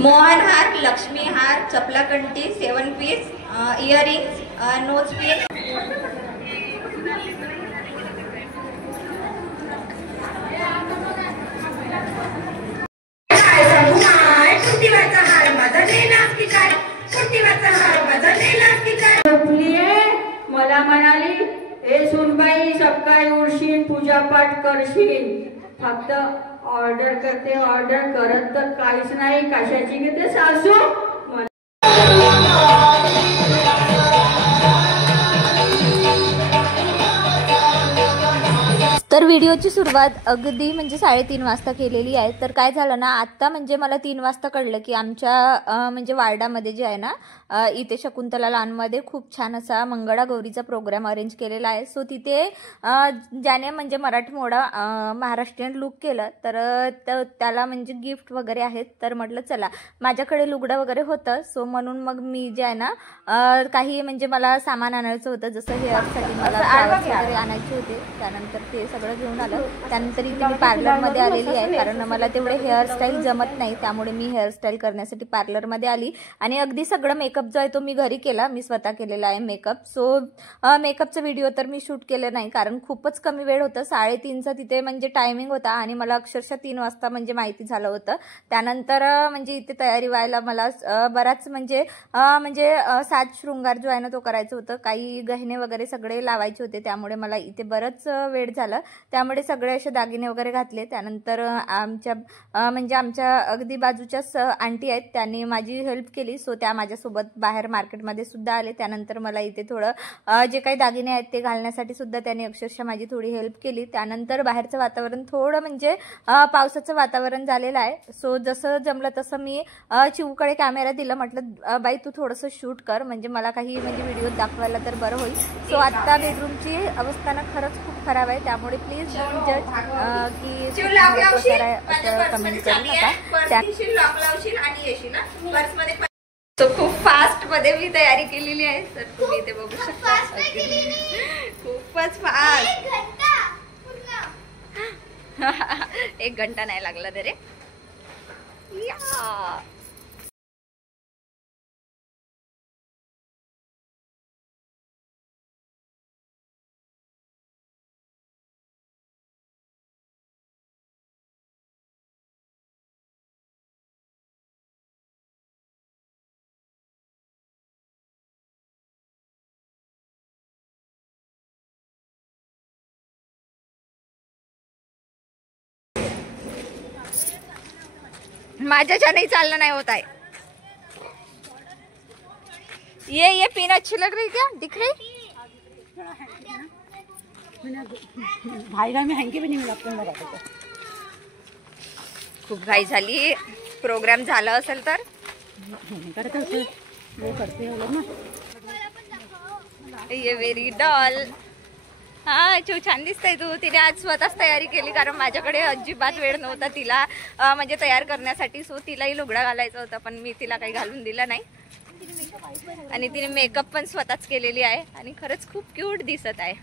मोहन हार, लक्ष्मी हार, चपलाकंठी, 7 piece, earrings, nose pin. मला म्हणाली, ए सुनबाई सकाळी उठशील, पूजापाठ करशील, फक्त ऑर्डर करते, ऑर्डर करत तर काहीच नाही. कशाची घेते सासू. तर व्हिडिओची सुरुवात अगदी म्हणजे 3:30 वाजता केलेली आहे. तर काय झालं ना, आत्ता म्हणजे मला 3 वाजता कळलं की आमच्या म्हणजे वार्डामध्ये जे आहे ना, इथे शकुंतला लॉनमध्ये खूप छान असा मंगळागौरीचा प्रोग्राम अरेंज केलेला आहे. सो तिथे ज्याने म्हणजे मराठमोळा महाराष्ट्रीयन लुक केलं तर त्याला म्हणजे गिफ्ट वगैरे आहेत. तर म्हटलं चला, माझ्याकडे लुगडं वगैरे होतं. सो म्हणून मग मी जे आहे ना, काही म्हणजे मला सामान आणायचं होतं, जसं हेअरसाठी मला फ्लावर्स वगैरे आणायचे होते. त्यानंतर ते सगळं घेऊन आलं. त्यानंतर इथे मी पार्लरमध्ये आलेली आहे, कारण मला तेवढे हेअरस्टाईल जमत नाही, त्यामुळे मी हेअरस्टाईल करण्यासाठी पार्लरमध्ये आली. आणि अगदी सगळं मेकअप जो आहे तो मी घरी केला, मी स्वतः केलेला आहे मेकअप. सो मेकअपचा व्हिडिओ तर मी शूट केलं नाही, कारण खूपच कमी वेळ होतं. 3:30चा तिथे म्हणजे टायमिंग होता आणि मला अक्षरशः 3 वाजता म्हणजे माहिती झालं होतं. त्यानंतर म्हणजे इथे तयारी व्हायला मला बराच म्हणजे साज शृंगार जो आहे ना तो करायचं होतं. काही गहने वगैरे सगळे लावायचे होते, त्यामुळे मला इथे बरंच वेळ झाला. त्यामुळे सगळे असे दागिने वगैरे घातले. त्यानंतर आमच्या अगदी बाजूच्याच आंटी आहेत, त्यांनी माझी हेल्प केली. सो त्या माझ्यासोबत बाहेर मार्केटमध्ये सुद्धा आले. त्यानंतर मला इथे थोडं जे काही दागिने आहेत ते घालण्यासाठी सुद्धा त्यांनी अक्षरशः माझी थोडी हेल्प केली. त्यानंतर बाहेरचं वातावरण थोडं म्हणजे पावसाचं वातावरण झालेलं आहे. सो जसं जमलं तसं मी चिवकडे कॅमेरा दिला. म्हटलं बाई तू थोडंसं शूट कर, म्हणजे मला काही म्हणजे व्हिडिओ दाखवायला तर बरं होईल. सो आत्ता बेडरूमची अवस्था ना खरंच खूप खराब आहे, त्यामुळे प्लीज डोंट जज की कमेंट करू नका. तो खूप फास्ट मध्ये मी तयारी केलेली आहे. तर तुम्ही इथे बघू शकता, खूपच फास्ट. 1 घंटा नाही लागला तरी. माझ्याच्या नहीं चालना नहीं होता है. ये पिन अच्छी लग रही क्या, दिख रही? भाई में हँगे भी नहीं मिला. खूप घाई झाली. प्रोग्राम झाला असेल तर ये वेरी डॉल. हा चू छान दिसतंय तू. तिने आज स्वतःच तयारी केली, कारण माझ्याकडे अजिबात वेळ नव्हता तिला म्हणजे तयार करण्यासाठी. सो तिलाही लुगडा घालायचा होता, पण मी तिला काही घालून दिला नाही. आणि तिने मेकअप पण स्वतःच केलेली आहे आणि खरंच खूप क्यूट दिसत आहे.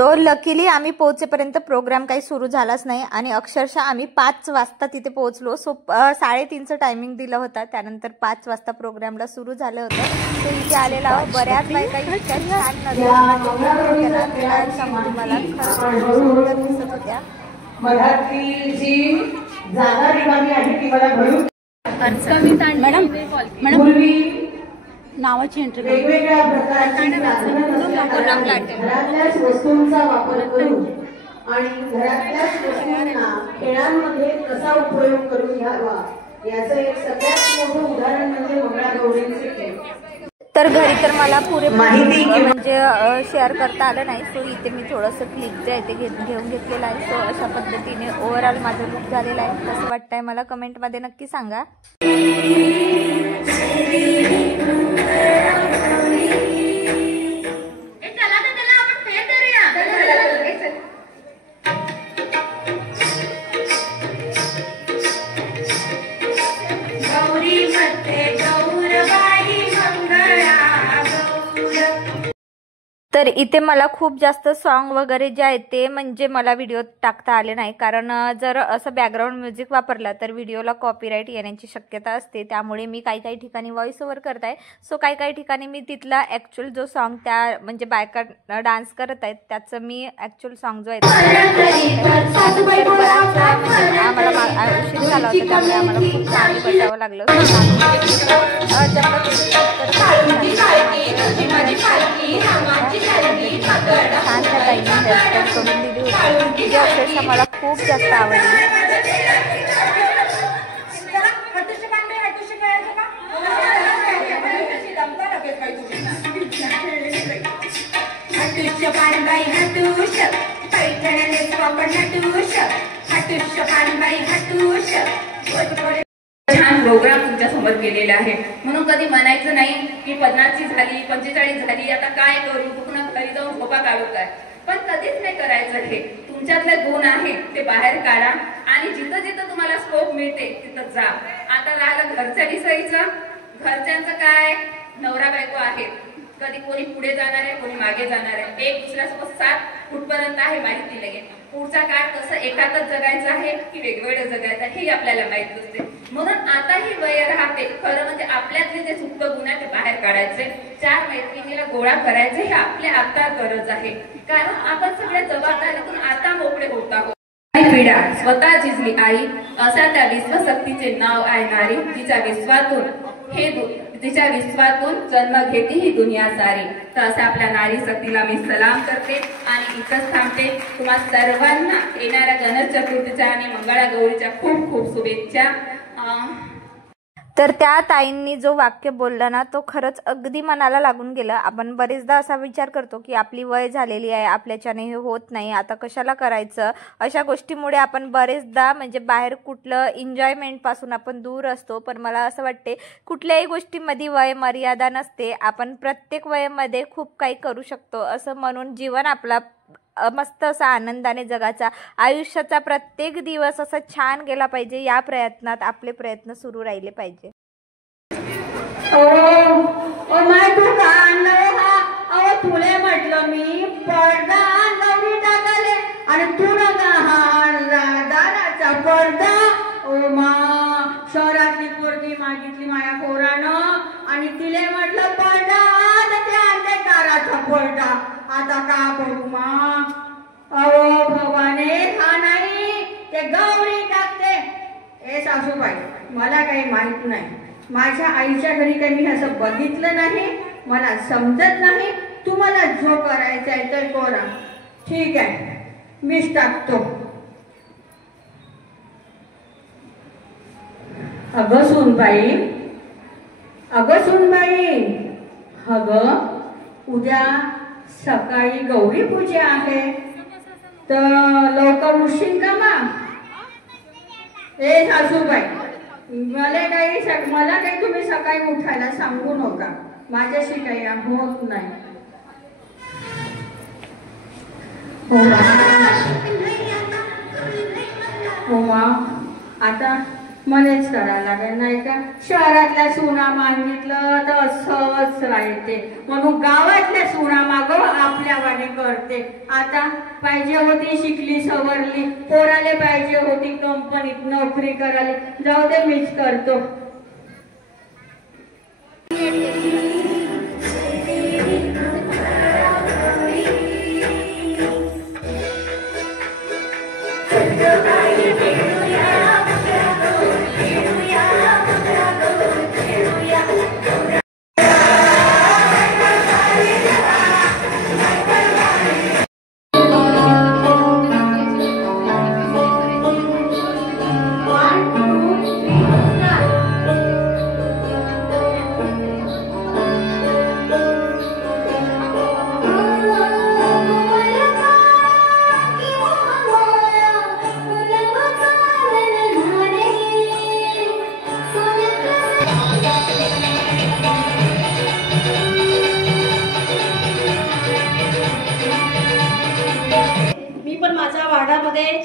तो लकीली आम्ही पोहोचेपर्यंत प्रोग्राम काही सुरू झालाच नाही आणि अक्षरशः आम्ही 5 वाजता तिथे पोहोचलो. सो 3:30चं टायमिंग दिलं होतं. त्यानंतर 5 वाजता प्रोग्रामला सुरू झालं होतं. तो इथे आलेला बऱ्याच बायका इतक्या छान मला खरंच दिसत होत्या. मॅडम नावाची एंट्री वेगवेगळ्या घरातल्याच वस्तूंचा वापर करून आणि घरातल्याच वस्तूंना खेळांमध्ये कसा उपयोग करून घ्यावा याचं एक सगळ्यात मोठं उदाहरण म्हणजे मंगळागौरीचे खेळ. तर घरी तर मला पुरे माहिती म्हणजे शेअर करता आलं नाही. सो इथे मी थोडंसं क्लिप जे आहे ते घेऊन घेतलेलं आहे. सो अशा पद्धतीने ओव्हरऑल माझं लुक झालेलं आहे. कसं वाटतंय मला कमेंटमध्ये नक्की सांगा. तर इथे मला खूप जास्त सॉन्ग वगैरे जे आहेत ते म्हणजे मला व्हिडिओ टाकता आले नाही, कारण जर असं बॅकग्राऊंड म्युझिक वापरला तर व्हिडिओला कॉपीराईट येण्याची शक्यता असते. त्यामुळे मी काही ठिकाणी व्हॉइस ओव्हर करत आहे. सो काही ठिकाणी मी तिथला ॲक्च्युअल जो सॉन्ग त्या म्हणजे बायका डान्स करत आहेत त्याचं मी ॲक्च्युअल सॉन्ग जो आहे आम्हाला उशीर झाला होता, त्यामुळे आम्हाला खूप चांगली बसावं लागलं. छान त्या ताईने हेअरस्टाईल करून दिली होती, जी अक्षरशः मला खूप जास्त आवडली. छान प्रोग्राम तुमच्या समोर केलेला आहे, म्हणून कधी म्हणायचं नाही की 50 झाली 45 झाली आता काय करू, पुन्हा घरी जाऊन झोपा काढू काय, पण कधीच नाही करायचं. हे तुमच्यातले गुण आहे ते बाहेर काढा आणि जिथं जिथं तुम्हाला स्कोप मिळते तिथं जा. आता राहिलं घरच्या विषयीचं, घरच्यांचं काय, नवरा बायको आहेत, कधी कोणी पुढे जाणार आहे कोणी मागे जाणार आहे, एक दुसऱ्यासोबत 7 फूटपर्यंत आहे माहिती लगे, पुढचा काळ कसं एकातच जगायचं आहे की वेगवेगळं जगायचं आहे हे आपल्याला माहित नसते. म्हणून आता ही वय राहते खरं म्हणजे आपल्यातले जे सुप्त गुण आहे ते बाहेर काढायचे, 4 मैत्रिणीला गोळा करायचे हे आपल्या आता गरज आहे, कारण आपण सगळ्या जबाबदारीतून आता मोकळे होत आहोत. पिढा स्वतः जिजली आई असा त्या विश्वशक्तीचे नाव आहे नारी, तिच्या विश्वातून जन्म घेते ही दुनिया सारी. तर अशा आपल्या नारी शक्तीला मी सलाम करते आणि इथंच थांबते. तुम्हा सर्वांना येणाऱ्या गणेश चतुर्थीच्या आणि मंगळागौरीच्या खूप खूप शुभेच्छा. तर त्या ताईंनी जो वाक्य बोलला ना तो खरंच अगदी मनाला लागून गेलं. आपण बरेचदा असा विचार करतो की आपली वय झालेली आहे, आपल्याच्याने हे होत नाही, आता कशाला करायचं, अशा गोष्टीमुळे आपण बरेचदा म्हणजे बाहेर कुठलं एन्जॉयमेंटपासून आपण दूर असतो. पण मला असं वाटते कुठल्याही गोष्टीमध्ये वय मर्यादा नसते, आपण प्रत्येक वयामध्ये खूप काही करू शकतो. असं म्हणून जीवन आपला मस्त असा आनंदाने जगाचा, आयुष्याचा प्रत्येक दिवस असा छान गेला पाहिजे, या प्रयत्नात आपले प्रयत्न सुरू राहिले पाहिजे. ओ माय तू का आणलं हा? अहो तुले म्हटलं मी पडदा नवरी टाकाले आणि तू नका हा दाराचा पडदा. ओ मा शहरातली पोरगी मागितली माझ्या पोरानं आणि तिले म्हटलं पडदा ते आणते दाराचा पडदा. आता का करू मा? अहो भवाने हा नाही ते गौरी टाकते. हे सासूबाई मला काही माहित नाही, माझ्या आईच्या घरी काही मी असं बघितलं नाही, मला समजत नाही. तुम्हाला जो करायचा आहे तर करा, ठीक आहे मीच टाकतो. अगं सुनबाई, अगं सुनबाई, अगं उद्या सकाळी गौरी पूजा आहे तर लवकर उठशील का मा? ए सासूबाई मला काही तुम्ही सकाळी उठायला सांगू नका, माझ्याशी काही होत नाही. हो मा आता मलाच करायला लागेल नाही का? शहरातल्या सुना मागितलं तर असंच राहते, म्हणून गावातल्या सुना माग आपल्या वाणी करते. आता पाहिजे होती शिकली सवरली, पोराले पाहिजे होती कंपनीत नोकरी करायला, जाऊ दे मीच करतो.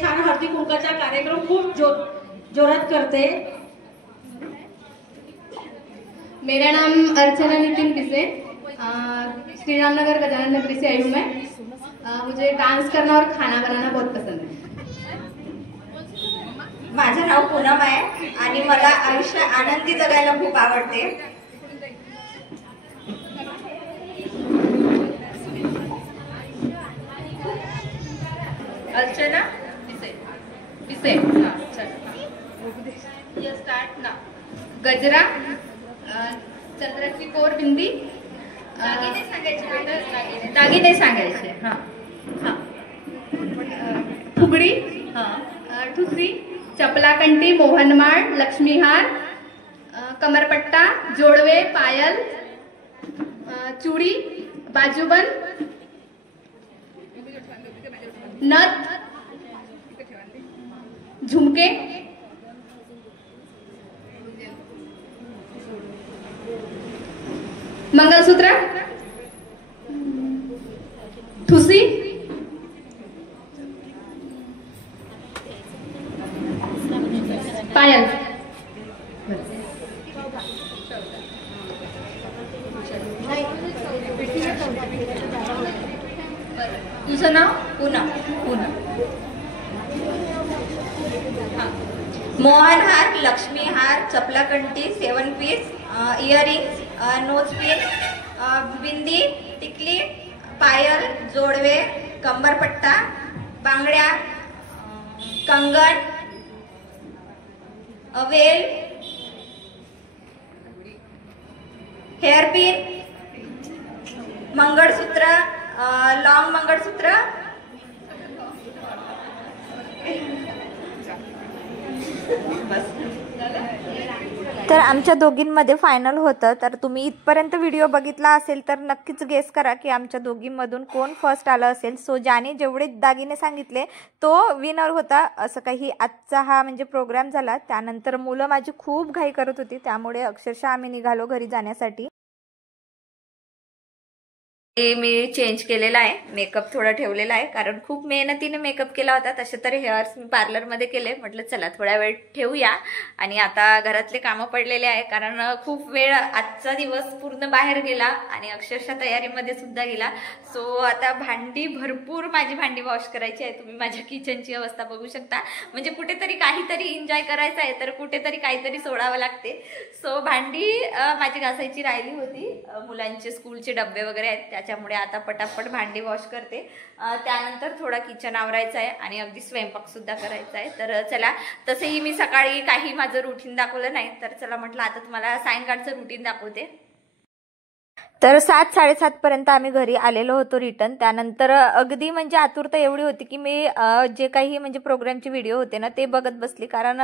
छान हळदी कुंकाचा कार्यक्रम खूप जोरात करते. मेरा नाम अर्चना नितिन पिसे श्री राम नगर गजानन नगरी से आई हूँ मैं। मुझे डांस करना और खाना बनाना बहुत पसंद है। माझं नाव पूनम आहे आणि मला आयुष्य आनंदी जगायला खूप आवडते. अर्चना पिसे हाँ चल ये स्टार्ट ना. गजरा, चंद्राची कोर बिंदी, दागिने सांगायचे. दागिने सांगायचे. हाँ हाँ. फुगडी, हाँ ठुसी, चपलाकंटी, मोहनमाळ, लक्ष्मीहार, कमरपट्टा, जोडवे, पायल, चूड़ी, बाजूबंद, नथ, झुमके, मंगलसूत्र, ठुसी, पायल. तुझं नाव? पूनम. पूनम. मोहनहार, लक्ष्मीहार, चपलाकंटी, 7 piece, earrings, nose pin, bindi, टिकली, पायल, जोडवे, कंबरपट्टा, बांगड्या, कंगण, वेल, हेअरपिन, मंगळसूत्र, लॉंग मंगळसूत्र, तर आमच्या दोघींमध्ये फायनल होतं. तर तुम्ही इथपर्यंत व्हिडिओ बघितला असेल तर नक्कीच गेस करा की आमच्या दोघींमधून कोण फर्स्ट आलं असेल. सो ज्याने जेवढे दागिने सांगितले तो विनर होता. असं काही आजचा हा म्हणजे प्रोग्राम झाला. त्यानंतर मुलं माझी खूप घाई करत होती, त्यामुळे अक्षरशः आम्ही निघालो घरी जाण्यासाठी. मी चेंज केलेला आहे, मेकअप थोडा ठेवलेला आहे कारण खूप मेहनतीने मेकअप केला होता. तसे तर हेअर्स मी पार्लरमध्ये केले. म्हटलं चला थोडा वेळ ठेवूया. आणि आता घरातले कामं पडलेले आहे कारण खूप वेळ आजचा दिवस पूर्ण बाहेर गेला आणि अक्षरशः तयारीमध्ये सुद्धा गेला. सो आता भांडी भरपूर, माझी भांडी वॉश करायची आहे. तुम्ही माझ्या किचनची अवस्था बघू शकता. म्हणजे कुठेतरी काहीतरी एन्जॉय करायचं आहे तर कुठेतरी काहीतरी सोडावं लागते. सो भांडी माझी घासायची राहिली होती. मुलांचे स्कूलचे डब्बे वगैरे आहेत त्याच्यामुळे आता पटापट भांडी वॉश करते. त्यानंतर थोडा किचन आवरायचा आहे आणि अगदी स्वयंपाक सुद्धा करायचा आहे. तर चला, तसेही मी सकाळी काही माझं रुटीन दाखवलं नाही तर चला म्हटलं आता तुम्हाला सायंकाळचं रुटीन दाखवते. तर 7-7:30 पर्यंत आम्ही घरी आलेलो होतो रिटर्न. त्यानंतर अगदी म्हणजे आतुरता एवढी होती की मी जे काही म्हणजे प्रोग्रामचे व्हिडिओ होते ना ते बघत बसली कारण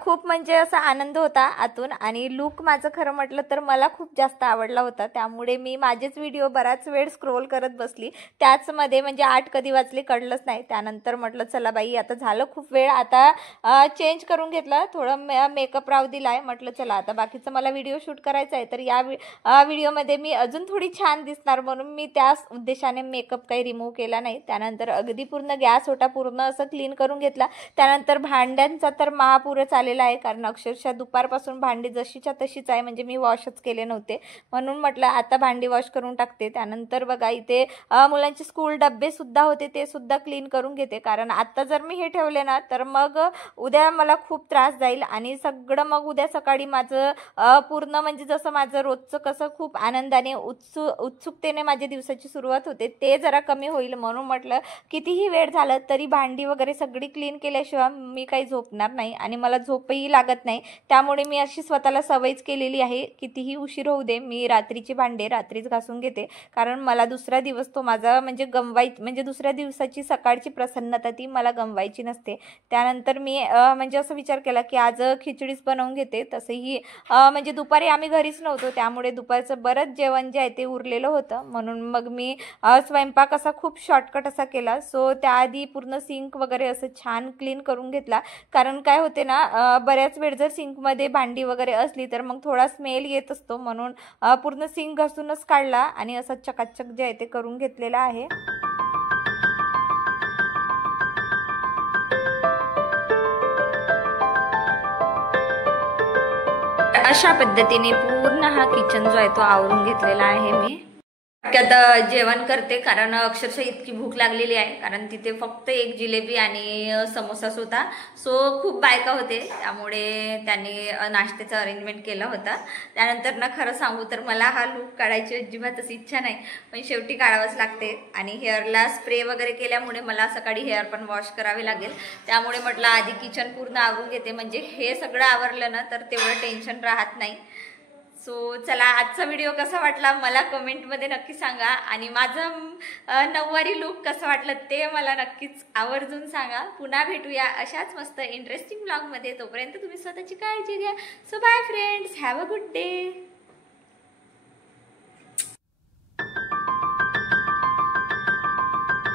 खूप म्हणजे असा आनंद होता आतून. आणि लुक माझं खरं म्हटलं तर मला खूप जास्त आवडला होता, त्यामुळे मी माझेच व्हिडिओ बराच वेळ स्क्रोल करत बसली. त्याचमध्ये म्हणजे 8 कधी वाजले कळलंच नाही. त्यानंतर म्हटलं चला बाई आता झालं खूप वेळ, आता चेंज करून घेतला, थोडं मेकअप राहू दिलाय. म्हटलं चला आता बाकीचं मला व्हिडिओ शूट करायचा आहे तर या व्हिडिओमध्ये मी अजून थोडी छान दिसणार म्हणून मी त्याच उद्देशाने मेकअप काही रिमूव्ह केला नाही. त्यानंतर अगदी पूर्ण गॅस ओटा पूर्ण असं क्लीन करून घेतला. त्यानंतर भांड्यांचा तर महापूरच आलेला आहे कारण अक्षरशः दुपारपासून भांडी जशीच्या तशीच आहे, म्हणजे मी वॉशच केले नव्हते म्हणून म्हटलं आता भांडी वॉश करून टाकते. त्यानंतर बघा इथे मुलांचे स्कूल डब्बे सुद्धा होते ते सुद्धा क्लीन करून घेते कारण आता जर मी हे ठेवले ना तर मग उद्या मला खूप त्रास जाईल आणि सगळं मग उद्या सकाळी माझं पूर्ण म्हणजे जसं माझं रोजचं कसं खूप आनंदाने उत्सुकतेने माझ्या दिवसाची सुरुवात होते ते जरा कमी होईल म्हणून म्हटलं कितीही वेळ झालं तरी भांडी वगैरे सगळी क्लीन केल्याशिवाय मी काही झोपणार नाही आणि मला झोपही लागत नाही. त्यामुळे मी अशी स्वतःला सवयच केलेली आहे, कितीही उशीर होऊ दे मी रात्रीची भांडे रात्रीच घासून घेते कारण मला दुसरा दिवस तो माझा म्हणजे म्हणजे दुसऱ्या दिवसाची सकाळची प्रसन्नता ती मला गमवायची नसते. त्यानंतर मी म्हणजे असं विचार केला की आज खिचडीच बनवून घेते. तसंही म्हणजे दुपारी आम्ही घरीच नव्हतो त्यामुळे दुपारचं बरंच जेवण जे आहे ते उरलेलं होतं म्हणून मग मी स्वयंपाक असा खूप शॉर्टकट असा केला. सो त्याआधी पूर्ण सिंक वगैरे असं छान क्लीन करून घेतला कारण काय होते ना बऱ्याच वेळ जर सिंकमध्ये भांडी वगैरे असली तर मग थोडा स्मेल येत असतो म्हणून पूर्ण सिंक घासूनच काढला आणि असं चकाचक जे आहे ते करून घेतलेलं आहे. अशा पद्धतीने पूर्ण हा किचन जो आहे तो आवरून घेतलेला आहे मी. आता जेवण करते कारण अक्षरशः इतकी भूक लागलेली आहे. कारण तिथे फक्त एक जिलेबी आणि समोसाच होता. सो खूप बायका होते त्यामुळे त्यांनी नाश्त्याचं अरेंजमेंट केलं होतं. त्यानंतर ना खरं सांगू तर मला हा लूक काढायची अजिबातच इच्छा नाही, पण शेवटी काढावंच लागते. आणि हेअरला स्प्रे वगैरे केल्यामुळे मला सकाळी हेअर पण वॉश करावे लागेल. त्यामुळे म्हटलं आधी किचन पूर्ण आवरून घेते, म्हणजे हे सगळं आवरलं ना तर तेवढं टेन्शन राहत नाही. सो चला, आजचा व्हिडिओ कसा वाटला मला कमेंटमध्ये नक्की सांगा. आणि माझं नऊवारी लुक कसं वाटलं ते मला नक्कीच आवर्जून सांगा. पुन्हा भेटूया अशाच मस्त इंटरेस्टिंग ब्लॉगमध्ये. तोपर्यंत तुम्ही स्वतःची काळजी घ्या. So bye friends, have a good day.